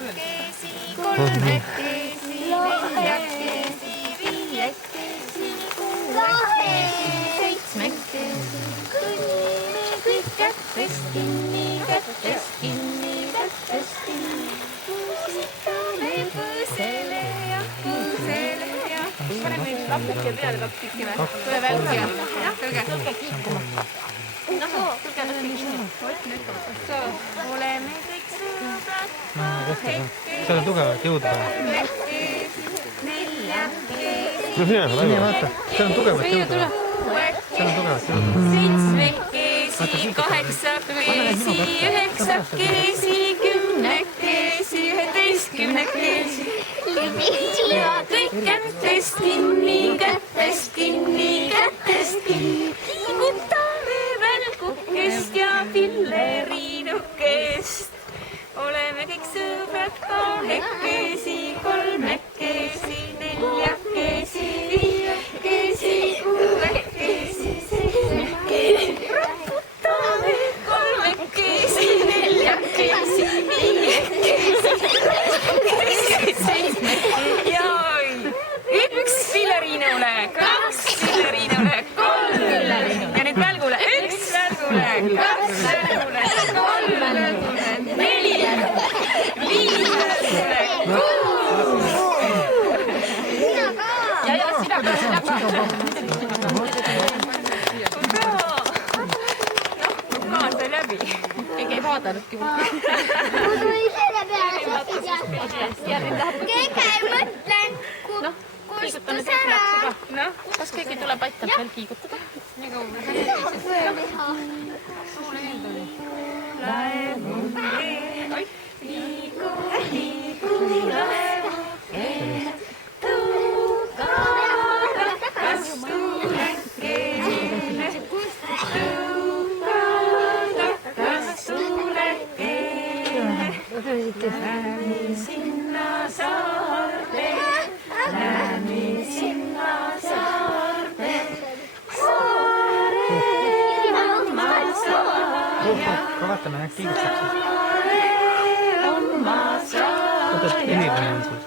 neljakesi, kolmekesi, neljakesi, viiekesi, kuuekesi, seitsmekesi. Kõnnime kõik kättest kinni, kättest kinni, kättest kinni. Muusikame põõsele ja põõsele ja. Paneme lappuke peale kaks tükki või? Tule välke. Jah, tõlge. Tõlge kiikuma. Tõlge kinni. Oleme kõik sõbrad. Seal on tugevat jõuda. No mine vaata. Seal on tugevat jõuda. Seal on tugevat jõuda. Seitsmekesi, kaheksakesi, üheksakesi, kümnekesi, üheteistkümnekesi. Ja kõik kättest kinni, kättest kinni, kättest kinni. Liigutame välgukest ja pilleriinukest. Oleme kõik sõbrad kahekesi, kolmekesi, neljakesi, viiekesi, kuuekesi, seitsmekesi. Raputame kolmekesi, neljakesi, viiekesi, seitsmekesi. Ja üks pilleriinule, kaks pilleriinule, kolm. Ja nüüd välgule, üks välgule, kaks välgule, kolm välgule, neli, viis välgule, kuus. Ja sina ka. Kaa sai läbi. Keegi ei vaadanudki mul. Muidu ise peale Keegi mõtlen, kustus ära. Kas keegi tuleb aitab veel kiigutada? Nii kaua. Suule held oli. Laevuke, liigu, liigu, laevuke. Tuukara, kas tuulekene. Tuukara, kas tuulekene. Lämi sinna saarde. Lämi sinna saarde. Saare oma saaja. Vaatame, näed kiigustab. Saare oma saaja. Oota, et ülikõne on sul.